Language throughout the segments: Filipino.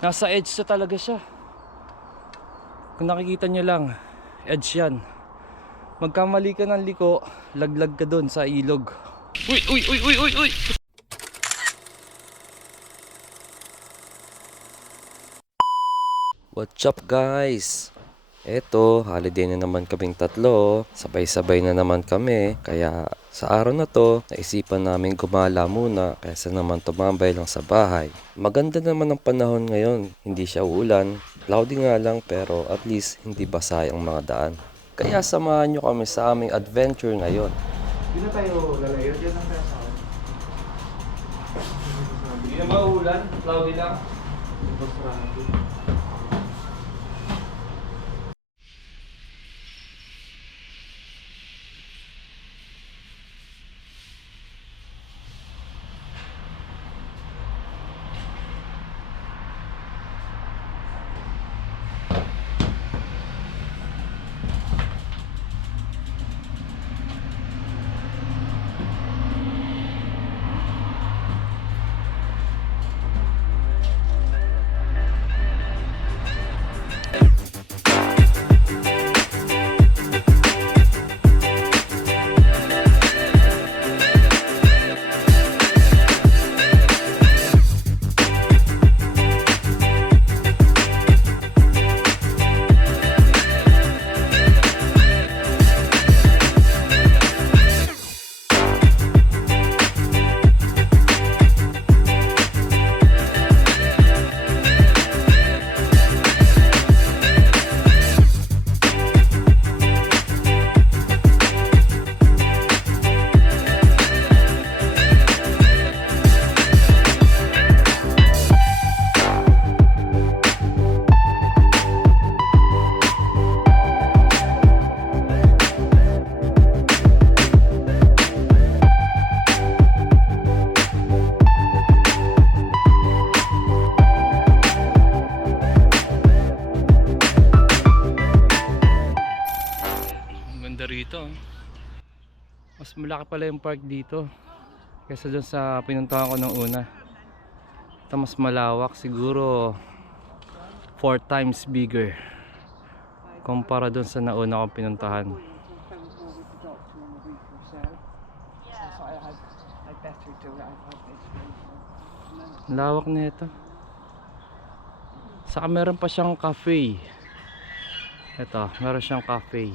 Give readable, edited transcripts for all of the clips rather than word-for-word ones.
Nasa edge na talaga siya. Kung nakikita nyo lang, edge yan. Magkamali ka ng liko, laglag ka dun sa ilog. Uy, uy, uy, uy, uy, uy! What's up guys? Eto, holiday na naman kaming tatlo. Sabay-sabay na naman kami. Kaya sa araw na to, naisipan namin gumala muna kaysa naman tumambay lang sa bahay. Maganda naman ang panahon ngayon. Hindi siya uulan. Cloudy nga lang pero at least hindi basa ang mga daan. Kaya samahan nyo kami sa aming adventure ngayon. Hindi na tayo lalayo, diyan lang tayo sa akin. Hindi na maulan, cloudy lang. Rito mas malaki pala yung park dito kaysa dun sa pinuntahan ko nung una. Ito mas malawak, siguro 4 times bigger kumpara dun sa nauna kong pinuntahan. Lawak na ito. Saka meron pa siyang cafe. Ito, meron siyang cafe.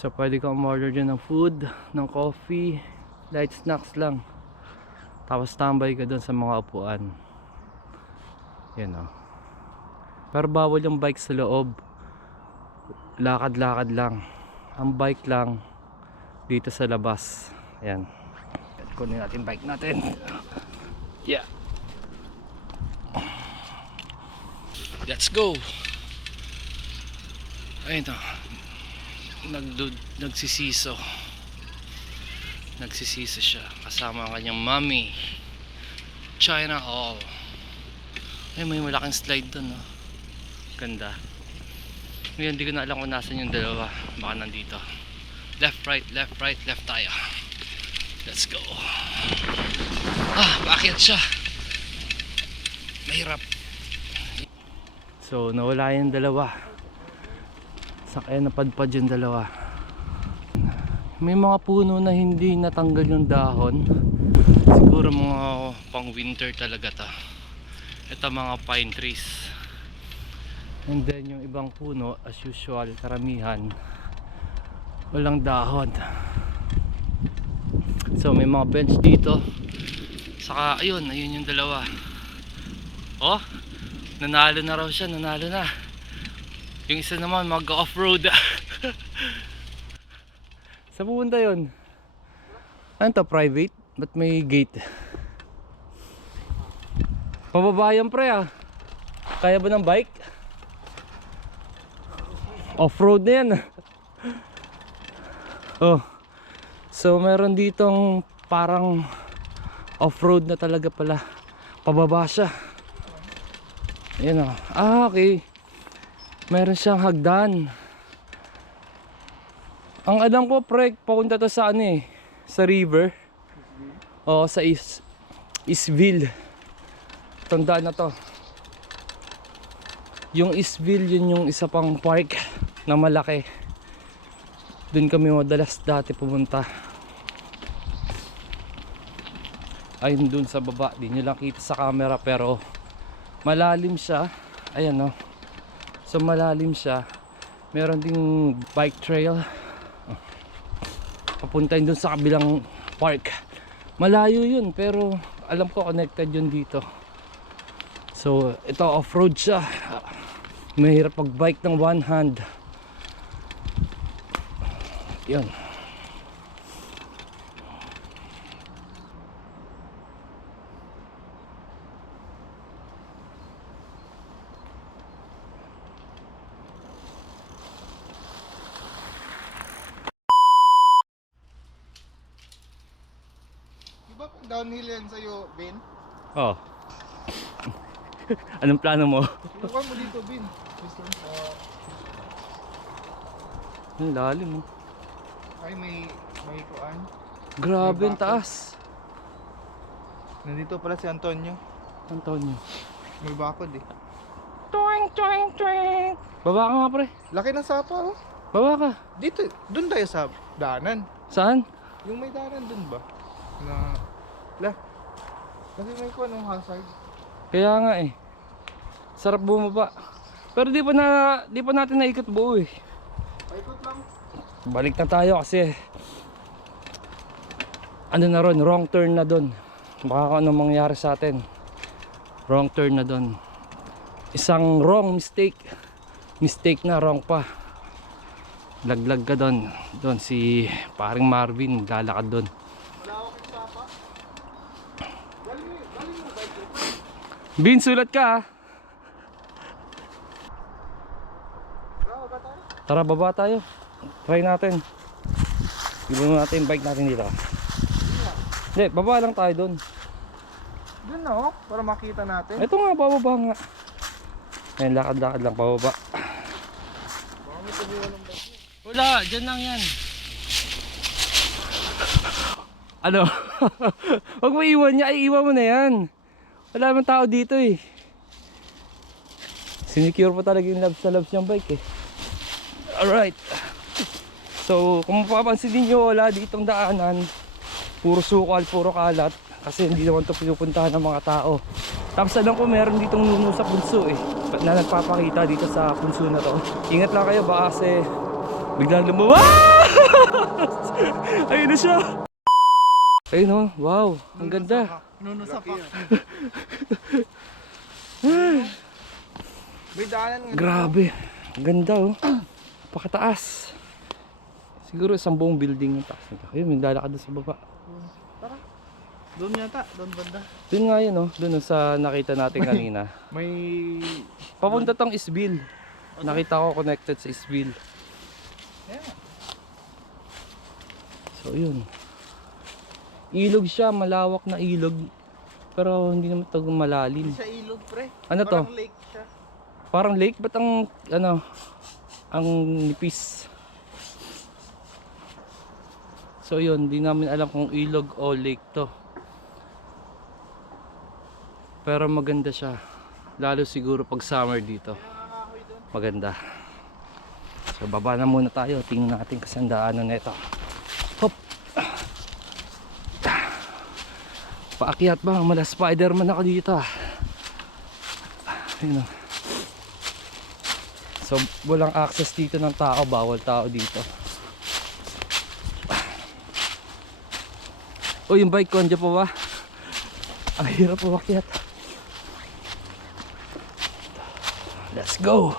So pwede kang order dyan ng food, ng coffee, light snacks lang. Tapos tambay ka dun sa mga upuan. Yan o. Pero bawal yung bike sa loob. Lakad-lakad lang. Ang bike lang dito sa labas. Ayan. Kunin natin bike natin. Yeah. Let's go. Ayun o. Nagsisiso siya kasama ang kanyang mommy. China Hall. Ay, may malaking slide dun, no? Ganda. Ngayon hindi ko na alam kung nasan yung dalawa. Baka nandito. Left right tayo. Let's go. Bakit siya mahirap. So nawala yung dalawa. Kaya napadpad yung dalawa. May mga puno na hindi natanggal yung dahon. Siguro mga pang winter talaga to. Ito mga pine trees. And then yung ibang puno, as usual, karamihan walang dahon. So may mga bench dito. Saka ayun yung dalawa. Oh, nanalo na raw siya, nanalo na. Yung isa naman mag-off-road. Sa pupunta yun? Ano to, private? Ba't may gate? Pababa yan pre ah. Kaya ba ng bike? Off-road na yan. Oh. So meron ditong parang off-road na talaga pala. Pababa siya. Ayan o. Okay. Meron siyang hagdan. Ang alam ko pre, papunta to sa ano eh, sa river. O sa Eastville. Tandaan na to. Yung Eastville, yun yung isa pang park na malaki. Doon kami madalas dati pumunta. Ayun dun sa baba, di nyo lang kita sa camera pero malalim siya. Ayan o. So malalim siya. Meron ding bike trail papuntahin dun sa kabilang park. Malayo yun pero alam ko connected yun dito. So ito off-road siya. Mahirap pag bike ng one hand. Yun. Di ba downhill yan sa'yo, Ben? Oh. Anong plano mo? Subukan mo dito, Ben. Gusto mo? Ang lalim mo. Ay, may kuan. Grabe ang May bakod. taas. Nandito pala si Antonio. Antonio. May bakod eh. Twing, twing, twing. Baba ka nga pre. Laki ng sapa oh. Baba ka. Dito, dun tayo sa daanan. Saan? Yung may daanan dun ba? Na, kasi may kuan ng hazard. Kaya nga eh. Sarap bumaba. Pero di pa natin naikot buo eh. Paikot lang. Balik na tayo kasi ano na ron, wrong turn na dun. Baka ano mangyari sa atin. Wrong turn na dun. Isang wrong mistake. Mistake na, wrong pa. Laglag ka dun. Dun si paring Marvin lalakad dun. Malawak yung sapa. Galing mo bike mo. Bin, sulat ka ah. Bravo ba tayo? Tara, baba tayo. Try natin. Ibigay natin yung bike natin dito. Hindi, baba lang tayo dun. Dun na oh, para makita natin. Ito nga, bababa nga. Ayun, lakad-lakad lang, pababa. Baka may tubuhan ng bike mo. Wala, dyan lang yan. Ano? Huwag mo iwan niya, ay iwan mo na yan. Wala naman tao dito eh. Sinicure pa talaga yung labs na labs niyang bike eh. Alright. So, kung mapapansin niyo, wala ditong daanan. Puro sukal, puro kalat. Kasi hindi naman ito pinupuntahan ng mga tao. Tapos alam ko meron ditong nuno sa punso eh. Na nagpapakita dito sa punso na to. Ingat lang kayo baka kasi biglang lumawa. Ayun na siya. Ayun oh, wow, ang ganda. Nuno sa pak. May daanan nga. Grabe, ang ganda oh. Pakataas. Siguro isang buong building yung taas nito. Ayun, may lalakad doon sa baba. Tara. Doon yata, doon banda. Doon nga yun oh, doon sa nakita natin kanina. May Papunta tong Eastville. Nakita ko connected sa Eastville. yeah. So yun. Ilog siya, malawak na ilog. Pero hindi naman ito malalim. Hindi siya ilog pre. Ano to? Parang lake siya. Parang lake, ba't ang ano, ang nipis. So yun, di namin alam kung ilog o lake to. Pero maganda siya. Lalo siguro pag summer dito. Maganda. So baba na muna tayo. Tingnan natin kasi ang daanan na ito. Hop! Paakyat ba? Mala Spider-Man ako dito ah. Ayun oh. So walang access dito ng tao. Bawal tao dito. Oh, yung bike ko, andyan pa ba? Ang hirap umakyat. Let's go!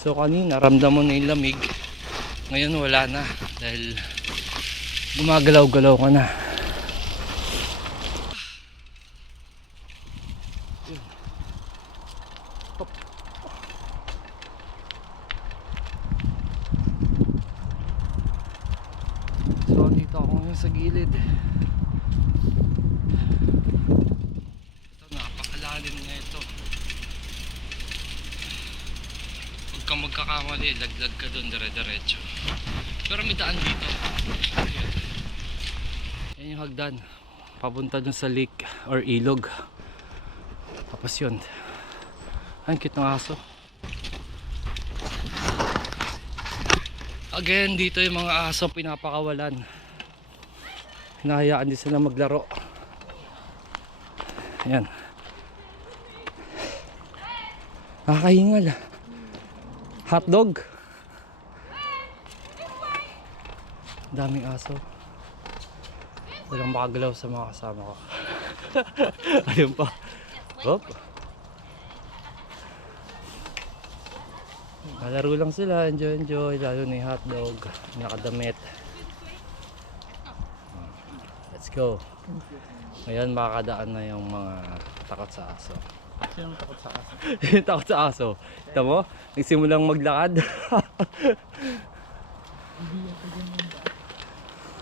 So kanina, ramdam mo na yung lamig. Ngayon wala na. Dahil gumagalaw-galaw ka na. So dito ako ngayon sa gilid. Ito, napakalalim na ito. Huwag kang magkakamali, laglag ka doon dire-diretso. Pero may daan dito. Ayan. Yan yung hagdan. Papunta dun sa lake or ilog. Tapos yun. Ang cute ng aso. Again, dito yung mga aso pinapakawalan. Hinahayaan din sila maglaro. Ayan. Nakakahingal. Hotdog. Daming aso. Walang makagalaw sa mga kasama ko. Ayun pa. Hop. Malaro lang sila, enjoy, lalo na yung hotdog, nakadamit. Let's go. Ngayon makakadaan na yung mga takot sa aso. Sino takot sa aso? Takot sa aso. Kita mo? Nagsimulang maglakad.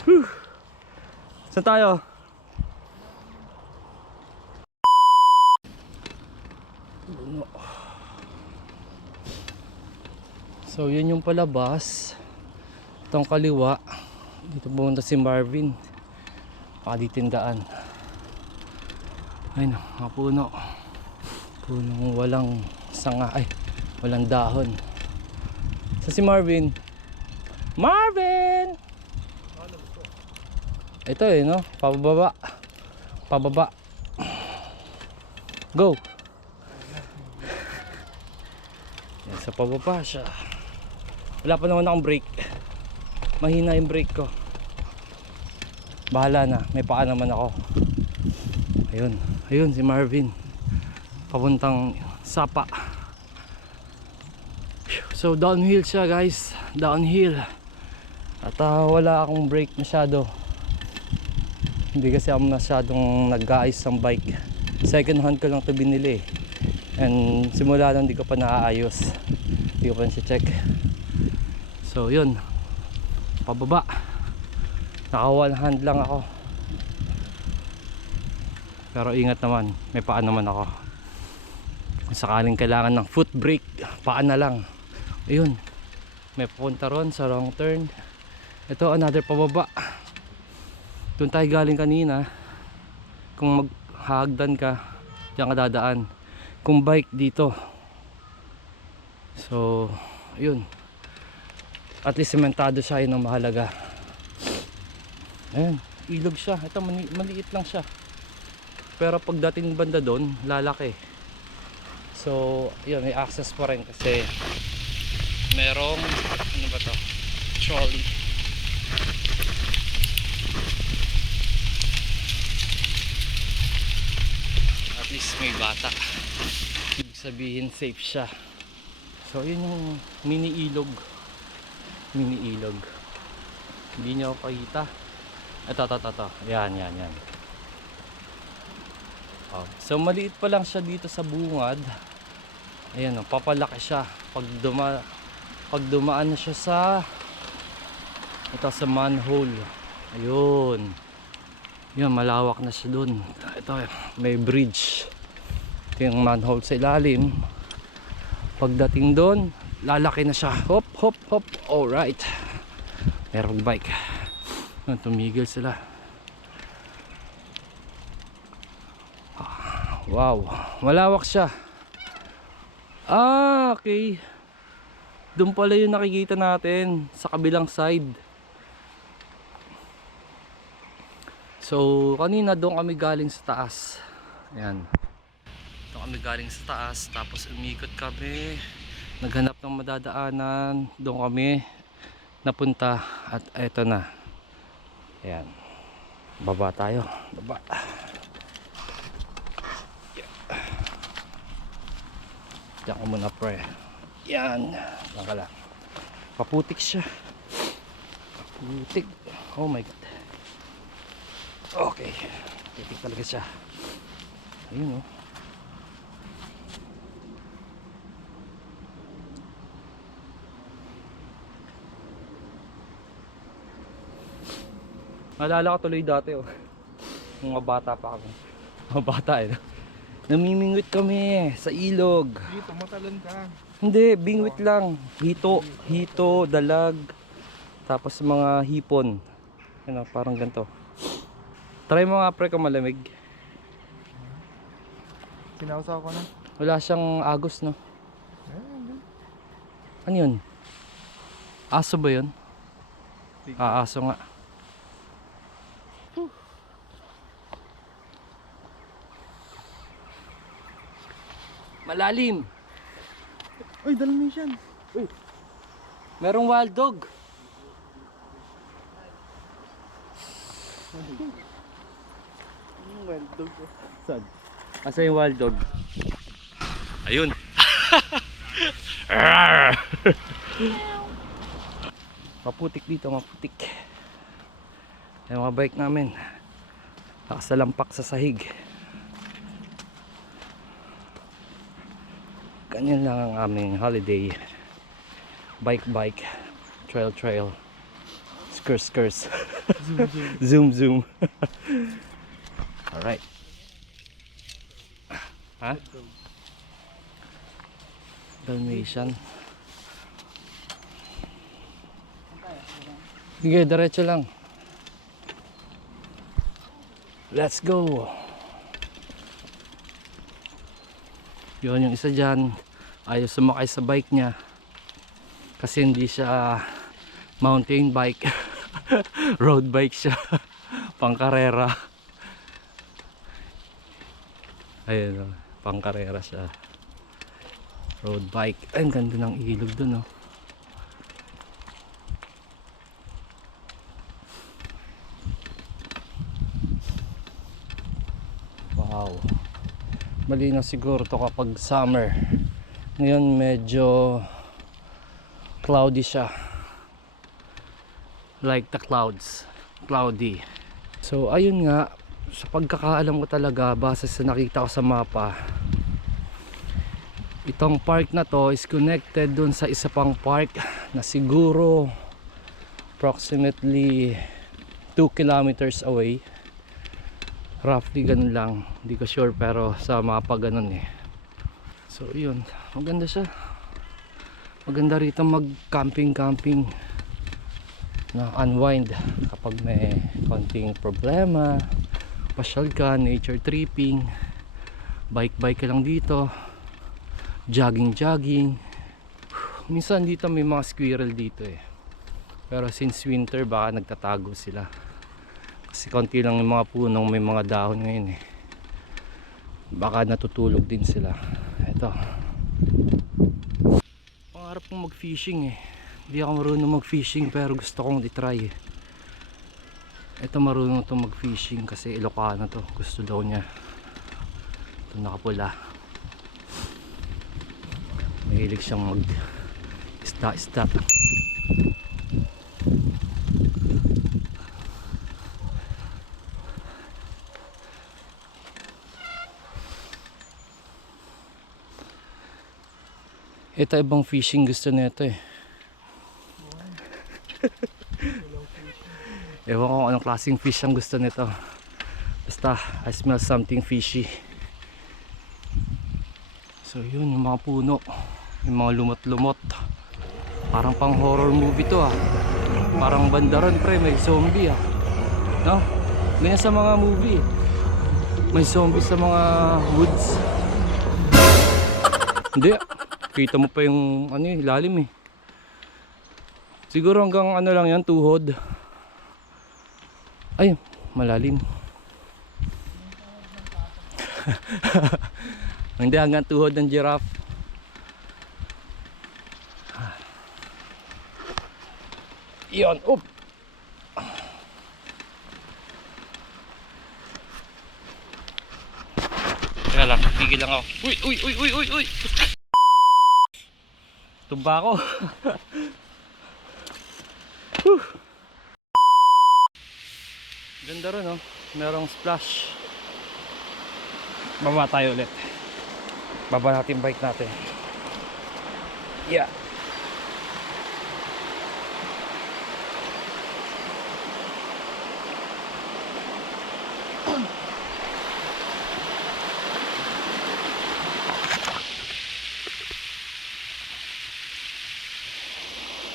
Whew. Saan tayo? So yun yung palabas. Itong kaliwa. Dito pumunta si Marvin. Pakaditindaan. Ayun, mga puno. Punong walang sanga. Ay, walang dahon. So si Marvin. Marvin! Ito no? Pababa. Pababa. Go! Yan, sa pababa siya. Wala pa naman akong brake. Mahina yung brake ko. Bahala na, may paa naman ako. Ayun, ayun si Marvin. Papuntang Sapa. So downhill siya guys, downhill. At wala akong brake masyado. Hindi kasi ako masyadong nag-aayos ng bike. Second hand ko lang ito binili. And simula lang di ko pa naaayos. Hindi ko pa na-check. So yun, pababa. Naka one hand lang ako. Pero ingat naman, may paa naman ako. Kung sakaling kailangan ng foot brake, paa na lang. Ayun, may pupunta ron sa wrong turn. Ito another pababa. Doon tayo galing kanina. Kung maghahagdan ka, diyan ka dadaan. Kung bike dito. So ayun, at least sementado siya, yun ang mahalaga. Ayan, ilog siya. Ito maliit lang siya. Pero pagdating banda doon, lalaki. So, yun, may access pa rin kasi merong, ano ba to? Trolley. At least may bata. Ibig sabihin safe siya. So, yun yung mini ilog. Mini ilog. Hindi nyo pakita. Ito. Yan. Oh. So maliit pa lang siya dito sa bungad. Ayan, papalaki siya pag dumaan na siya sa ito sa manhole. Ayun. Yan, malawak na siya dun. Ito, may bridge. Ito yung manhole sa ilalim. Pagdating doon, lalaki na siya. Hop. Alright. Merong bike. Tumigil sila. Wow, malawak siya. Okay. Doon pala yung nakikita natin sa kabilang side. So kanina doon kami galing sa taas. Ayan, doon kami galing sa taas. Tapos umikot kami, naghanap ng madadaanan. Doon kami napunta. At eto na. Ayan, baba tayo. Baba. Diyan ka muna pre. Yan. Diyan ka lang. Paputik siya. Paputik. Oh my god. Okay. Putik talaga siya. Ayun oh. Naalala ko tuloy dati oh. Mga bata pa kami. Mga bata eh. Namimingwit kami sa ilog. Dito, matalon ka. Hindi, bingwit lang. Hito, dalag. Tapos mga hipon. Ano, parang ganito. Try mo nga pre kung malamig. Sinawsaw ko na. Wala siyang agos, no? Hindi. Ano yun? Aso ba yun? Aso nga. Malalim. Uy, Dalmatian. Merong wild dog. Wild dog. Sad. Asa yung wild dog? Ayun. Maputik dito, maputik. Yung mga bike namin nakasalampak sa sahig. Ganyan lang ang aming holiday. Bike, trail, skurs. Zoom. Alright. Ha? Dalmatian. Sige, diretso lang. Let's go. Yun yung isa dyan. Ayaw sumakay sa bike niya. Kasi hindi siya mountain bike. Road bike siya. Pangkarera. Ayun, pangkarera siya. Road bike. Ay, ang ganda ng ilog dun, oh. Wow. Malinaw siguro to kapag summer. Ngayon medyo cloudy siya. Like the clouds. Cloudy. So ayun nga, sa pagkakaalam ko talaga, base sa nakita ko sa mapa, itong park na to is connected dun sa isa pang park na siguro approximately 2 kilometers away. Roughly ganun lang, hindi ko sure, pero sa mapa ganun eh. So yun, maganda siya. Maganda rito mag camping na unwind kapag may konting problema. Pasyal ka, nature tripping, bike ka lang dito, jogging. Minsan dito may mga squirrel dito eh, pero since winter baka nagtatago sila kasi konti lang yung mga punong may mga dahon ngayon eh. Baka natutulog din sila. Ito, pangarap kong mag fishing eh. Hindi ako marunong mag fishing pero gusto kong i-try eh. Ito marunong to mag fishing kasi Ilocano to, gusto daw niya. Ito nakapula, mahilig siyang mag isda. Ito ibang fishing gusto nito eh. Ewan ko kung anong klaseng fish ang gusto nito. Basta I smell something fishy. So yun, yung mga puno, yung mga lumot-lumot. Parang pang horror movie to ah. Parang bandaran pre, may zombie ah. No? Ganyan sa mga movie. May zombie sa mga woods. Hindi, kita mo pa yung ano eh, lalim eh. Siguro hanggang ano lang yan, tuhod. Ay, malalim. Hindi, hanggang tuhod ng giraffe. Iyon, up. Teka lang, pigil lang ako. Uy. Tumba ako. Ganda rin, oh. Merong splash. Baba tayo ulit. Baba natin bike natin. Yeah.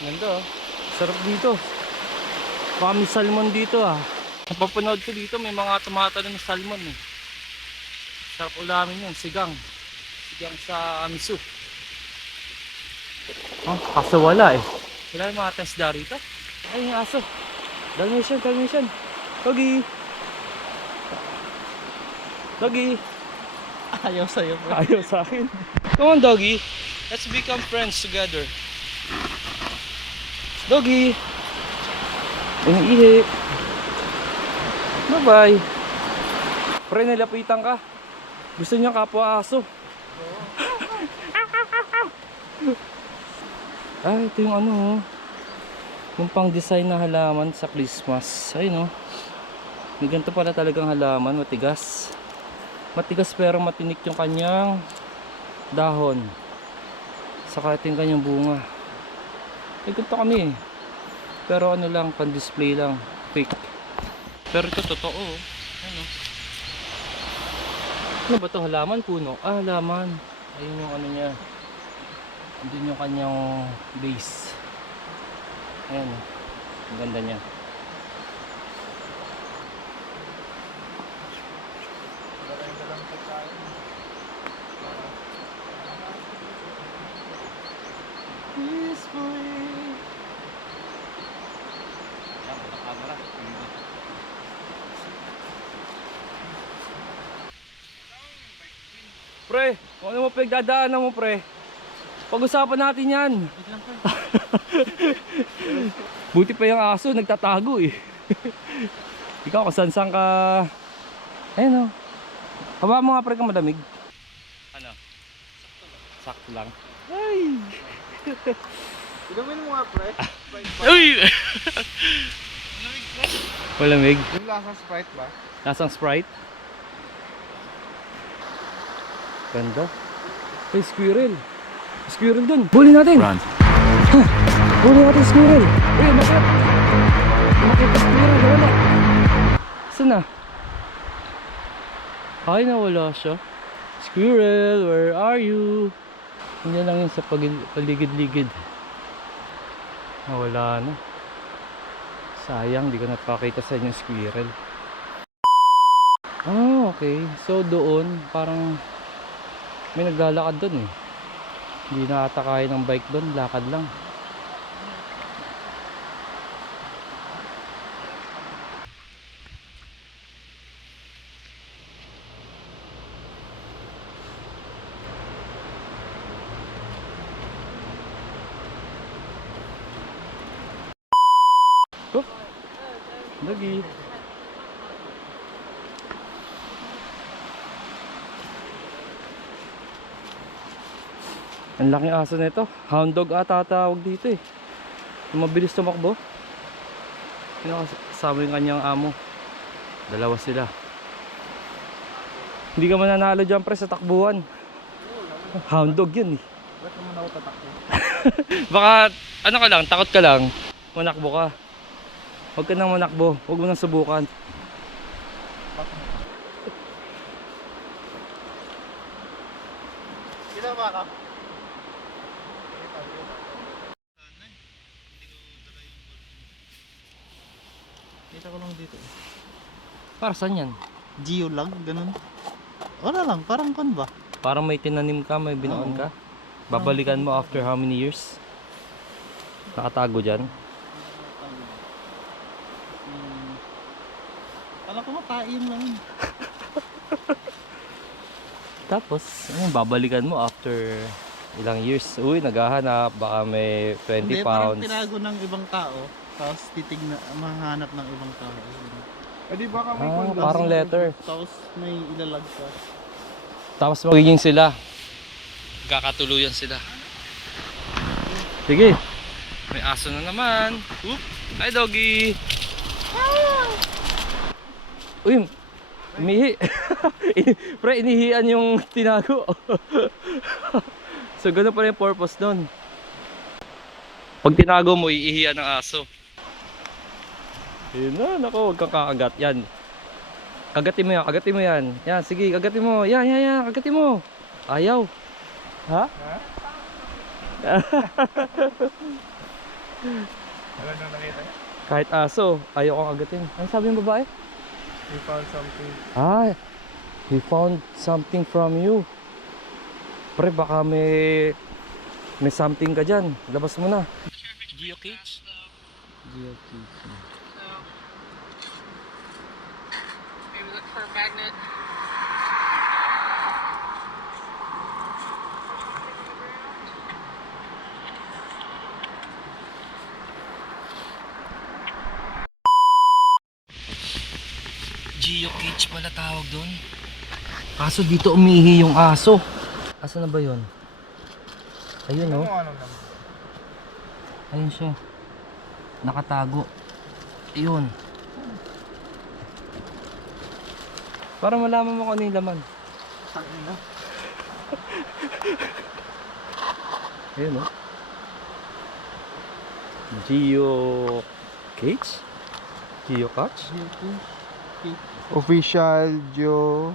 Ganda, oh. Sarap dito. Baka may salmon dito ah. Napapanood ko dito may mga tumatalo ng salmon eh. Sarap ulamin yun, sigang. Sigang sa miso. Oh, kaso wala eh. Wala yung mga tesda rito. Ay, yung aso. Dalmatian, Dalmatian. Doggy. Doggy. Ayaw sa'yo, bro. Ayaw sa akin. Come on, doggy. Let's become friends together. Doggy. Iniihi. Bye-bye. Pre, nilapitan ka. Gusto niya kapwa aso. Ah, ito yung ano, oh. Yung pang design na halaman sa Christmas. Ayun, oh. May ganito pala talagang halaman, matigas. Matigas pero matinik yung kanyang dahon. Saka ito yung kanyang bunga. May ganito kami eh. Pero ano lang, pan display lang. Fake. Pero ito totoo, oh. Ano? Ano ba ito? Halaman? Puno? Ah, halaman. Ayun yung ano niya. Andun yung kanyang base. Ayan, oh. Ang ganda niya. Pre, kung ano mo pinagdadaanan mo, pre, pag-usapan natin yan. Buti pa yung aso, nagtatago eh. Ikaw, kung saan ka. Ayun, oh. Haba mo nga, pre, kang malamig. Ano? Sakto lang. Ay! Inumin mo nga, pre. Uy! Malamig. Yung lasang Sprite ba? Lasang Sprite. Ganda. Hey, squirrel. Squirrel dun. Huli natin. Run. Huli natin squirrel. Eh, bakit? Bakit pa squirrel? Wala. Saan na? Ay, nawala siya. Squirrel, where are you? Hindi lang yun sa paligid-ligid. Nawala na. Sayang, di ko napakita sa inyo squirrel. Ah, okay. So doon, parang may naglalakad doon eh. Hindi na ata kaya ng bike doon, lakad lang. Oh, lagi. Ang laking aso nito. Hound dog ata tawag dito eh. Yung mabilis tumakbo. Kasama yung kanyang amo. Dalawa sila. Hindi ka mananalo dyan, pre, sa takbuhan. Hound dog yan eh. Ba't naman ako tatakbo? Baka ano ka lang, takot ka lang. Manakbo ka. Huwag ka nang manakbo. Huwag mo nang subukan. Ginawa ka? Kita ko lang dito. Para saan yan? Geo lang, ganun. Wala lang, parang kon ba? Parang may tinanim ka, may binaon Oo. ka. Babalikan mo after how many years? Nakatago dyan. Kala ko matain lang. Tapos, ano, babalikan mo after ilang years. Uy, naghahanap, baka may 20 Hindi, parang pounds. tinago ng ibang tao. Tapos titignan, mahanap ng ibang tao. Eh di baka may Ah, parang letter. Tapos may ilalag ka. Tapos magiging sila. Kakatuluyan sila. Sige. May aso na naman. Oop. Hi, doggy. Uy, umihi. Pre, inihian yung tinago. So, ganun pa rin yung purpose nun. Pag tinago mo, iihian ng aso. Yun na, nako, huwag kang kakagat. Yan. Kagatin mo yan, kagatin mo yan. Yan, sige, kagatin mo. Yan, yan, yan, kagatin mo. Ayaw. Ha? Wala nang nakita niya? Kahit aso, ayaw kang agatin. Ano sabi ng babae? We found something. Ah, He found something from you. Pre, baka may something ka dyan. Labas mo na. Geocage? Geocage. Maybe look for a magnet. Geocage pala tawag doon. Kaso dito umihi yung aso. Asa na ba yun? Ayun oh. Ayun siya. Nakatago. Ayun. Para malaman mo kung ano yung laman. Ayun oh. Geocage? Geocache? Official Joe.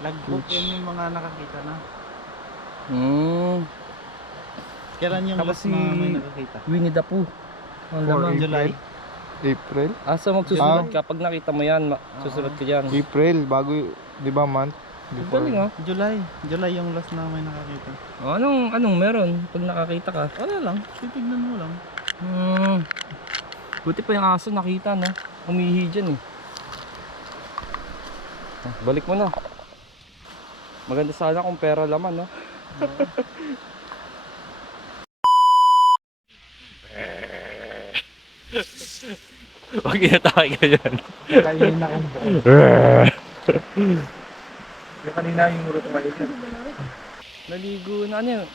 Logbook yan yung mga nakakita na. Kailan yung Tapos last na may nakakita? Winnie the Pooh. Ang laman. July? April? Asa magsusunod ka? Pag nakita mo yan, susunod ka dyan. April, bago, di ba month? Ang galing ah. July yung last na may nakakita. Oh, anong meron pag nakakita ka? Wala lang, titignan mo lang. Buti pa yung aso nakita na. Umihi dyan eh. Ah, balik mo na. Maganda sana kung pera laman no? Huwag inatake ka dyan. Kanina kong buo. Yung kanina yung muro tumalit. Naligo na ano yun?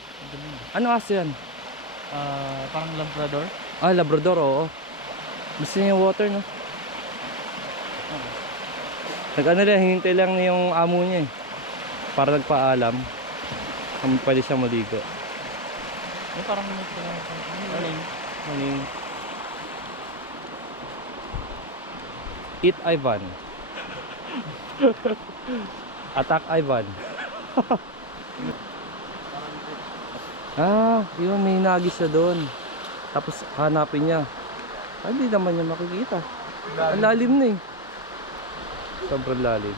Ano aso yan? Parang Labrador. Ah, Labrador, oo. Gusto niya yung water, no? Nag-ano lang, hintay lang niya yung amo niya eh. Para nagpaalam kung pwede siya maligo. Parang may Morning. Eat Ivan. Attack Ivan. Yun, may nagis siya doon. Tapos hanapin niya. Hindi naman niya makikita. Ang lalim na eh. Sobrang lalim.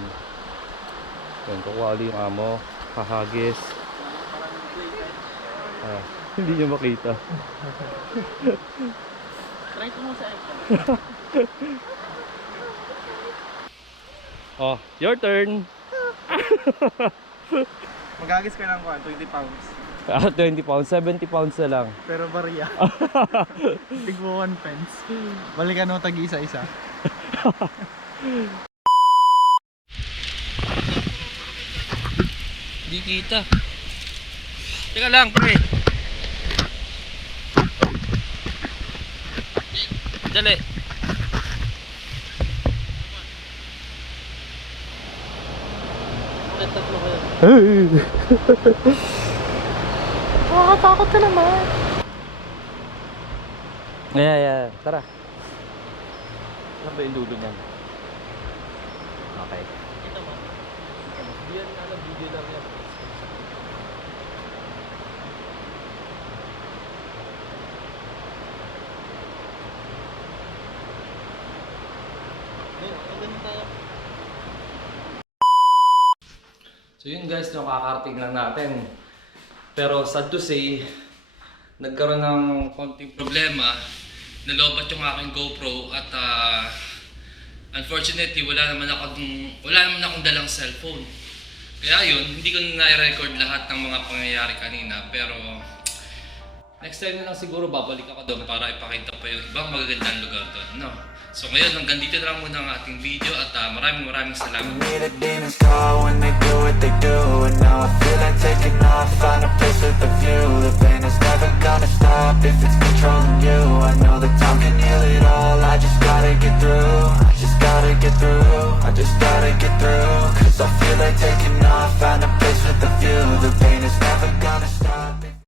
Yan, kukuha yung amo. Hahagis. Hindi niya makita. Try ko mo sa iPhone. Oh, your turn. Magagis ka ng 20 pounds. 20 pounds, 70 pounds na lang. Pero barya. Tigbo 1 pence. Balikan mo tag-isa-isa. Di kita. Teka lang, pre. Dali. Tatlo kayo. Nakakatakot ka naman. Yeah. Tara. Saan ba yung dulo niyan? Okay. Ito mo. Diyan na lang, video lang yan. So yun guys, no, kakarating lang natin. Pero sad to say, nagkaroon ng konting problema. Nalobat yung aking GoPro at unfortunately wala naman akong dalang cellphone. Kaya yun, hindi ko na i-record lahat ng mga pangyayari kanina. Pero next time na lang siguro babalik ako doon para ipakita pa yung ibang magagandang lugar doon. No? So ngayon, hanggang dito na lang muna ang ating video at maraming salamat. Me the demons call when they do what they do, and now I feel like taking off, find a place with a view. The pain is never gonna stop if it's controlling you. I know that time can heal it all, I just gotta get through. I just gotta get through, I just gotta get through. Cause I feel like taking off, find a place with a view. The pain is never